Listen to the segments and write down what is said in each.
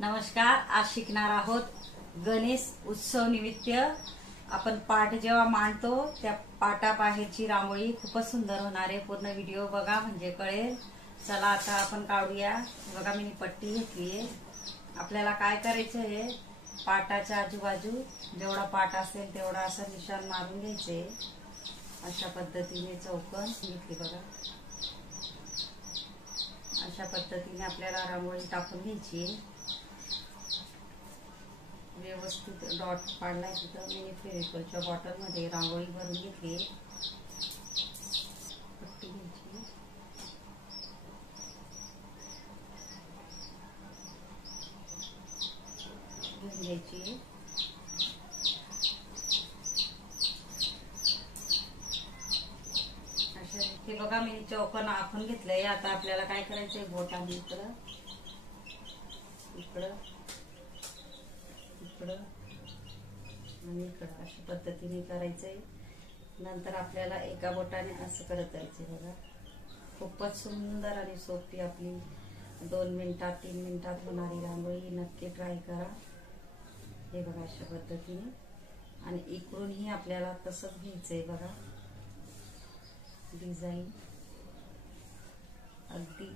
नमस्कार. आज शिकणार आहोत गणेश उत्सव निमित्त आपण पाट जेव्हा मांडतो त्या पाटाबाहेरची रांगोळी खूपच सुंदर होणार आहे. पूर्ण व्हिडिओ बघा म्हणजे कळेल. चला आता आपण काढूया. बघा मी पट्टी घेतलीये. आपल्याला काय करायचं आहे, पाटाच्या आजूबाजू जेवढा पाट असेल तेवढा असं निशाण मारून घ्यायचे. अशा पद्धतीने चौकोन घेतली बघा. अशा पद्धतीने आपल्याला रांगोळी टाकून घ्यायची. व्यवस्थित डॉट पाडलाय. तिथं मी फेविकॉलच्या बॉटल मध्ये रांगोळी भरून घेतली. पट्टी घ्यायची. घेऊन घ्यायची. हे बघा मी चौकोन आखून घेतलंय. आता आपल्याला काय करायचंय, बोटाने इकडं इकडं इकडं आणि इकडं अशा पद्धतीने करायचंय. नंतर आपल्याला एका बोटाने असं करत जायचंय. बघा खूपच सुंदर आणि सोपी आपली 2 मिनिटात 3 मिनिटात होणारी रांगोळी. नक्की ट्राय करा. हे बघा अशा पद्धतीने. आणि इकडूनही आपल्याला तसंच घ्यायचंय. बघा डिझाईन अगदी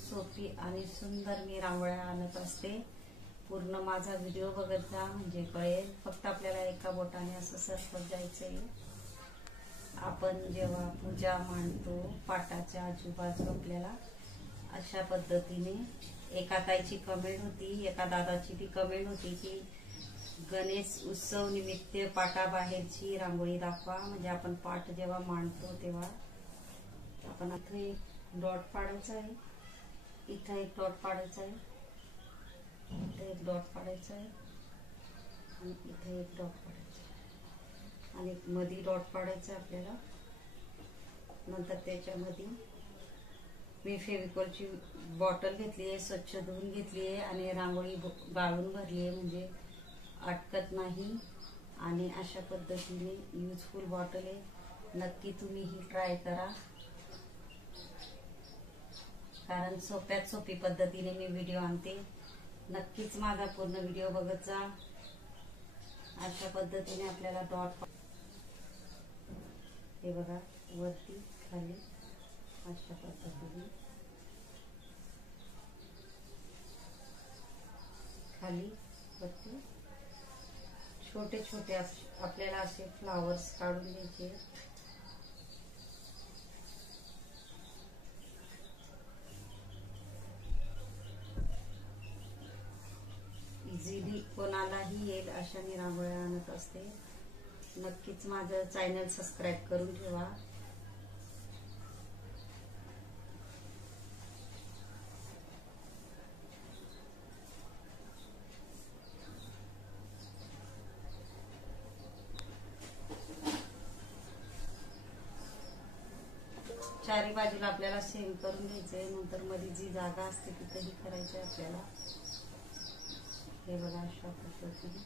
सोपी आणि सुंदर मी रांगोळ्या आणत असते. पूर्ण माझा व्हिडिओ बघत जा म्हणजे कळेल. फक्त आपल्याला एका बोटाने असं सरकत जायचंय. आपण जेव्हा पूजा मांडतो पाटाच्या आजूबाजू आपल्याला अशा पद्धतीने. एका ताईची कमेंट होती, एका दादाची ती कमेंट होती की गणेश उत्सव निमित्त पाटाबाहेरची रांगोळी दाखवा. म्हणजे आपण पाट जेव्हा मांडतो तेव्हा आपण इथे एक डॉट पाडायचा आहे, इथे एक डॉट पाडायचा आहे, इथे एक डॉट पाडायचा आहे आणि इथे एक डॉट पाडायचा आहे आणि मध्ये डॉट पाडायचा आहे आपल्याला. नंतर त्याच्यामध्ये मी फेविकॉलची बॉटल घेतली आहे, स्वच्छ धुवून घेतली आहे आणि रांगोळी गाळून भरली आहे म्हणजे अटकत नाही. आणि अशा पद्धतीने युजफुल बॉटल आहे. नक्की तुम्ही ही ट्राय करा, कारण सोप्यात सोपी पद्धतीने मी व्हिडिओ आणते. नक्कीच माझा पूर्ण व्हिडिओ बघत जा. अशा पद्धतीने आपल्याला डॉट, हे बघा वरती खाली अशा पद्धतीने खाली वरती छोटे छोटे आपल्याला असे फ्लावर्स काढून घ्यायचे. इझिली कोणालाही येईल अशा मी रांगोळ्या आणत असते. नक्कीच माझं चॅनल सबस्क्राईब करून ठेवा. चारी बाजूला आपल्याला सेम करून घ्यायचंय. नंतर मध्ये जी जागा असते तिथेही करायचंय आपल्याला. हे बघा अशा पद्धतीने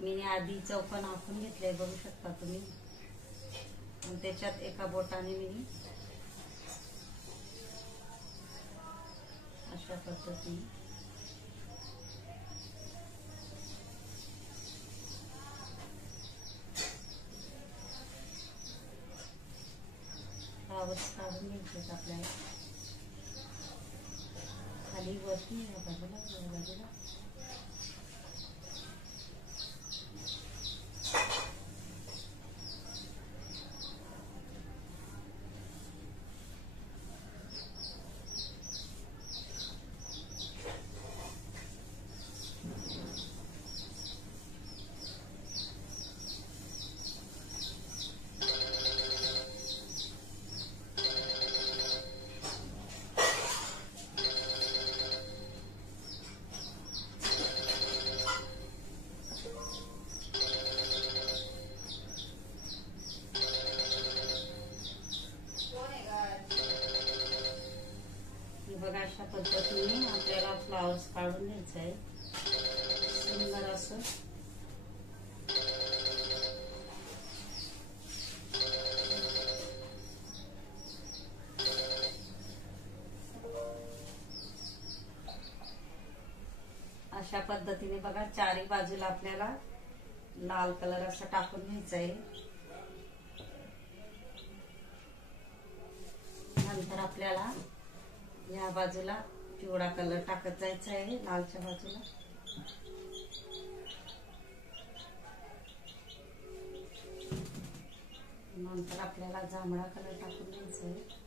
मी आधी चौकोन आखून घेतलंय, बघू शकता तुम्ही. आणि त्याच्यात एका बोटाने मी अशा पद्धतीने फ्लावर्स काढून घ्यायचे आपल्याला. खाली वरती या बाजूला या बाजूला बघा. अशा पद्धतीने आपल्याला फ्लावर्स काढून घ्यायचं आहे सुंदर असं. अशा पद्धतीने बघा चारी बाजूला आपल्याला लाल कलर असा टाकून घ्यायचा आहे. नंतर आपल्याला या बाजूला पिवळा कलर टाकत जायचा आहे लालच्या बाजूला. नंतर आपल्याला जांभळा कलर टाकून घ्यायचा आहे.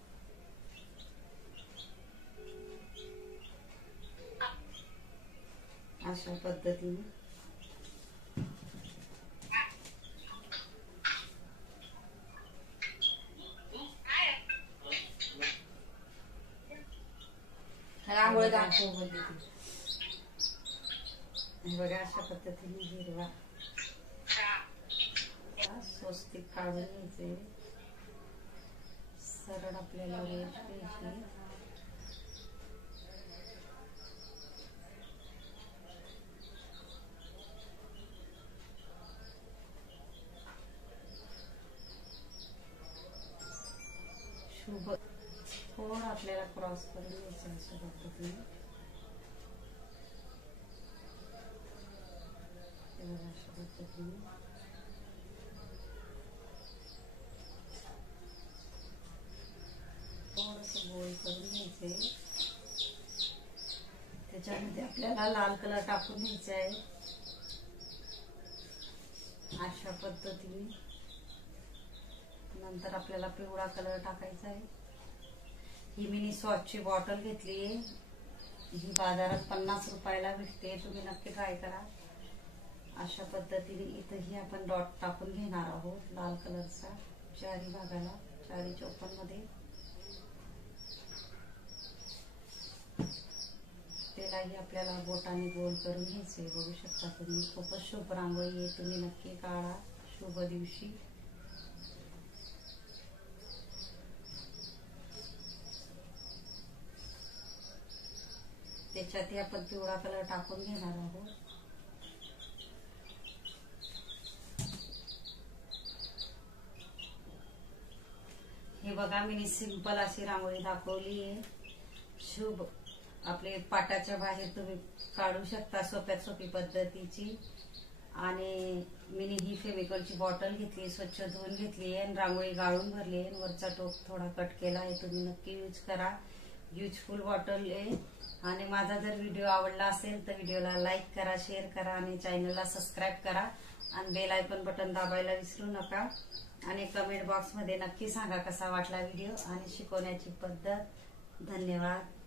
अशा पद्धतीने रांगोळी बघा. अशा पद्धतीने हिरवा स्वस्तिक काढून घ्यायचे. सरळ आपल्याला रेष घ्यायची. शुभ थोडं आपल्याला क्रॉस करून घ्यायचं अशा पद्धतीने. अशा पद्धतीने थोडस गोल करून घ्यायचे. त्याच्यामध्ये आपल्याला लाल कलर टाकून घ्यायचा आहे अशा पद्धतीने. नंतर आपल्याला पिवळा कलर टाकायचा आहे. ही मिनी सॉसची बॉटल घेतली आहे. ही बाजारात 50 रुपयाला भेटते. तुम्ही नक्की ट्राय करा. अशा पद्धतीने इथंही आपण डॉट टाकून घेणार आहोत लाल कलरचा चारी भागाला, चारी चौकोनमध्ये. त्यालाही आपल्याला बोटाने गोल करून घ्यायचे. बघू शकता तुम्ही. खूपच शुभ रांगोळी आहे. तुम्ही नक्की काढा शुभ दिवशी. त्याच्यातही आपण पिवळा कलर टाकून घेणार आहोत. हे बघा मी सिंपल अशी रांगोळी दाखवली आहे. शुभ आपले पाटाच्या बाहेर तुम्ही काढू शकता सोप्यात सोपी पद्धतीची. आणि मिनी ही फेविकॉलची बॉटल घेतली, स्वच्छ धुवून घेतली आहे. रांगोळी गाळून भरली आहे. वरचा टोप थोडा कट केला आहे. तुम्ही नक्की यूज करा. युजफुल बॉटल आहे. आणि माझा जर व्हिडिओ आवडला असेल तर व्हिडिओला लाईक करा, शेअर करा आणि चॅनलला सबस्क्राईब करा. आणि बेल आयकॉन बटन दाबायला विसरू नका. आणि कमेंट बॉक्समध्ये नक्की सांगा कसा वाटला व्हिडिओ आणि शिकवण्याची पद्धत. धन्यवाद.